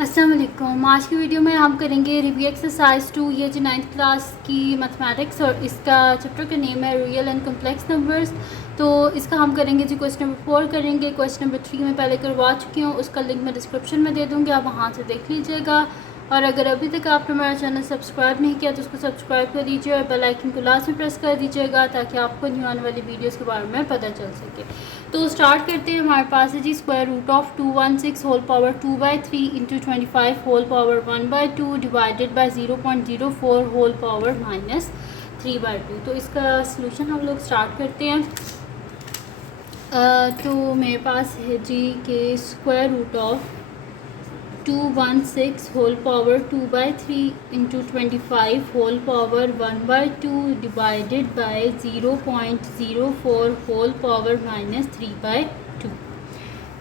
अस्सलाम वालेकुम। आज की वीडियो में हम करेंगे रिव्यू एक्सरसाइज 2 ये जो 9th क्लास की मैथमेटिक्स और इसका चैप्टर का नेम है रियल एंड कम्प्लेक्स नंबर्स। तो इसका हम करेंगे जी क्वेश्चन नंबर 4 करेंगे। क्वेश्चन नंबर 3 में पहले करवा चुकी हूँ, उसका लिंक मैं डिस्क्रिप्शन में दे दूँगी, आप वहाँ से देख लीजिएगा। और अगर अभी तक आपने हमारा चैनल सब्सक्राइब नहीं किया तो उसको सब्सक्राइब कर दीजिए और बेल आइकन को लास्ट में प्रेस कर दीजिएगा ताकि आपको न्यू आने वाली वीडियोस के बारे में पता चल सके। तो स्टार्ट करते हैं। हमारे पास है जी square root of 216 whole power 2/3 into 25 whole power 1/2 divided by 0.04 whole power -3/2। तो इसका सलूशन हम लोग स्टार्ट करते हैं। तो मेरे पास है जी के square root of 216 whole power 2/3 into 25 whole power 1/2 divided by 0.04 whole power -3/2।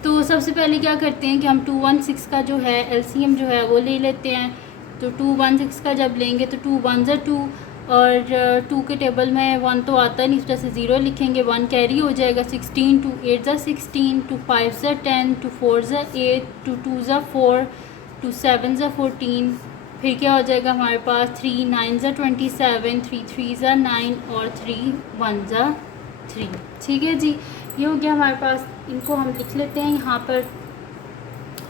तो सबसे पहले क्या करते हैं कि हम 216 का जो है एलसीएम जो है वो ले लेते हैं। तो 216 का जब लेंगे तो 2 1 ज़ा 2 और 2 के टेबल में 1 तो आता नहीं, इस वजह से 0 लिखेंगे, 1 कैरी हो जाएगा। 16 2 8 ज़ा 16 2 5 ज़ा 10 2 4 ज़ा 8 2 2 ज़ा 4 2 7 ज़ा 14। फिर क्या हो जाएगा हमारे पास 3 9 ज़ा 27 3 3 ज़ा 9 और 3 1 ज़ा 3। ठीक है जी, ये हो गया हमारे पास। इनको हम लिख लेते हैं यहाँ पर।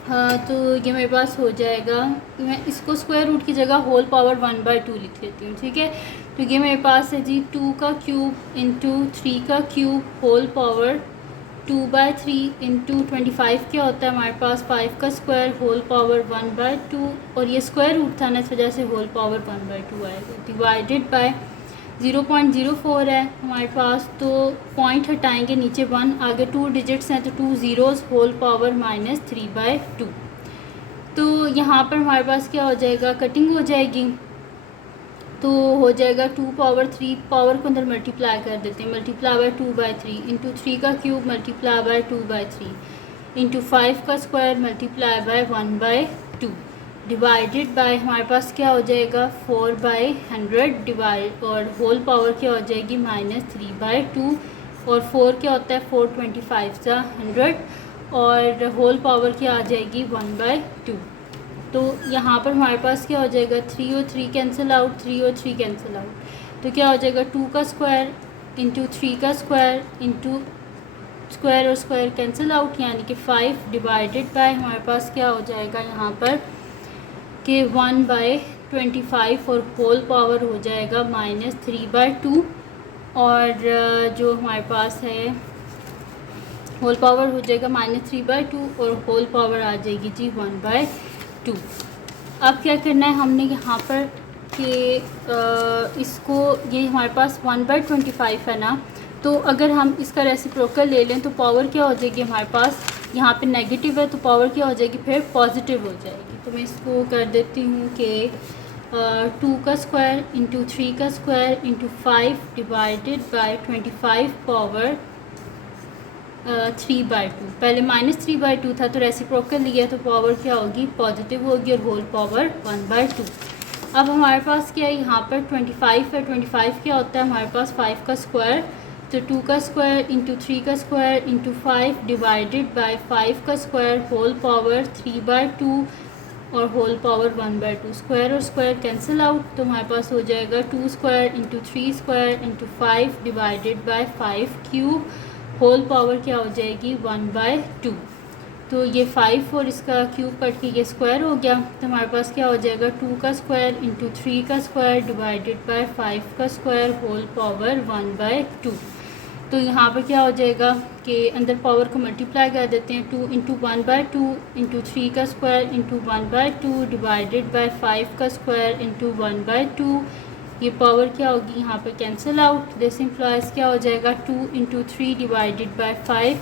हाँ, तो ये मेरे पास हो जाएगा कि मैं इसको स्क्वायर रूट की जगह होल पावर 1/2 लिख लेती हूँ। ठीक है, तो ये मेरे पास है जी 2 का क्यूब इंटू 3 का क्यूब होल पावर 2/3 इंटू 25 क्या होता है हमारे पास 5 का स्क्वायर होल पावर 1/2 और ये स्क्वायर रूट था ना, इस वजह से होल पावर 1/2 आएगा। डिवाइडेड बाय 0.04 है हमारे पास, तो पॉइंट हटाएंगे, नीचे 1 आगे 2 डिजिट्स हैं तो 2 ज़ीरोज़ होल पावर -3/2। तो यहाँ पर हमारे पास क्या हो जाएगा, कटिंग हो जाएगी। तो हो जाएगा 2 पावर 3 पावर को अंदर मल्टीप्लाई कर देते हैं, मल्टीप्लाई बाय 2/3 इंटू 3 का क्यूब मल्टीप्लाई बाय 2/3 इंटू 5 का square multiply by 1/2 divided bye हमारे पास क्या हो जाएगा 4/100 डिवाइड और होल पावर क्या हो जाएगी -3/2 और 4 क्या होता है 425 सा 100 और होल पावर क्या आ जाएगी 1/2। तो यहाँ पर हमारे पास क्या हो जाएगा 3 और 3 कैंसिल आउट, 3 और 3 कैंसिल आउट, तो क्या हो जाएगा 2 का स्क्वायर इंटू 3 का स्क्वायर इंटू स्क्वायर और स्क्वायर कैंसिल आउट, यानी कि 5 डिवाइडेड बाय हमारे पास क्या हो जाएगा यहाँ पर कि 1/25 और होल पावर हो जाएगा -3/2 और जो हमारे पास है होल पावर हो जाएगा -3/2 और होल पावर आ जाएगी जी 1/2। अब क्या करना है हमने यहाँ पर कि इसको ये हमारे पास 1/25 है ना, तो अगर हम इसका रेसिप्रोकल ले लें तो पावर क्या हो जाएगी हमारे पास, यहाँ पे नेगेटिव है तो पावर क्या हो जाएगी फिर पॉजिटिव हो जाएगी। तो मैं इसको कर देती हूँ कि 2 का स्क्वायर इंटू 3 का square into 5 divided bye 25 power 3/2। पहले -3/2 था तो रेसिप्रोकल लिया तो पावर क्या होगी पॉजिटिव होगी और होल पावर 1/2। अब हमारे पास क्या है यहाँ पर 25 है, 25 क्या होता है हमारे पास 5 का स्क्वायर, तो 2 का स्क्वायर इंटू 3 का स्क्वायर इंटू 5 डिवाइडेड बाय 5 का स्क्वायर होल पावर 3/2 और होल पावर 1/2। स्क्वायर और स्क्वायर कैंसिल आउट, तो हमारे पास हो जाएगा 2 square into 3 square into 5 divided by 5 cube whole power क्या हो जाएगी 1/2। तो ये 5 और इसका क्यूब कट के ये स्क्वायर हो गया, तो हमारे पास क्या हो जाएगा 2 का स्क्वायर इंटू 3 का स्क्वायर डिवाइडेड बाय 5 का स्क्वायर होल पावर 1/2। तो यहाँ पर क्या हो जाएगा कि अंदर पावर को मल्टीप्लाई कर देते हैं, 2 इंटू 1/2 इंटू 3 का स्क्वायर इंटू 1/2 डिवाइडेड बाय 5 का स्क्वायर इंटू 1/2। ये पावर क्या होगी यहाँ पे कैंसिल आउट, दिस इम्प्लाइज क्या हो जाएगा 2 into 3 divided by 5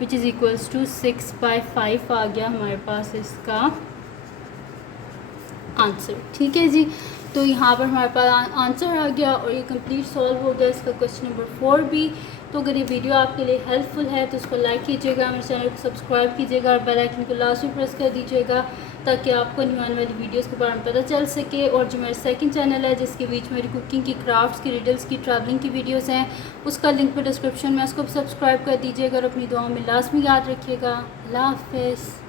which is equals to 6/5 आ गया हमारे पास इसका आंसर। ठीक है जी, तो यहाँ पर हमारे पास आंसर आ गया और ये कंप्लीट सॉल्व हो गया इसका क्वेश्चन नंबर 4 भी। तो अगर ये वीडियो आपके लिए हेल्पफुल है तो उसको लाइक कीजिएगा, मेरे चैनल को सब्सक्राइब कीजिएगा और बेल आइकन को लास्ट में प्रेस कर दीजिएगा ताकि आपको न्यू आने वाली वीडियोस के बारे में पता चल सके। और जो मेरा सेकंड चैनल है जिसके बीच मेरी कुकिंग की, क्राफ्ट्स की, रिडल्स की, ट्रैवलिंग की वीडियोस हैं, उसका लिंक मैं डिस्क्रिप्शन में, उसको भी सब्सक्राइब कर दीजिएगा और अपनी दुआओं में लाजमी याद रखिएगा। अल्लाह हाफ़िज़।